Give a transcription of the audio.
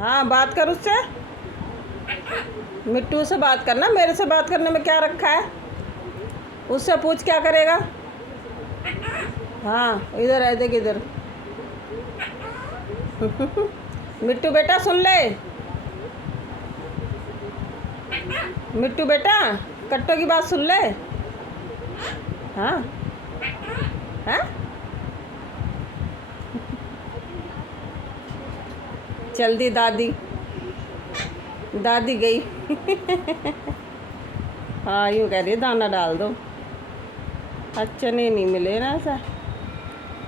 हाँ, बात कर उससे। मिट्टू से बात करना, मेरे से बात करने में क्या रखा है। उससे पूछ क्या करेगा। हाँ, इधर है, देख इधर। मिट्टू बेटा सुन ले। मिट्टू बेटा, कट्टो की बात सुन ले। हाँ हाँ, चल दी दादी। दादी गई। हाँ, यूँ कह रही है दाना डाल दो। अच्छे नहीं मिले ना ऐसा।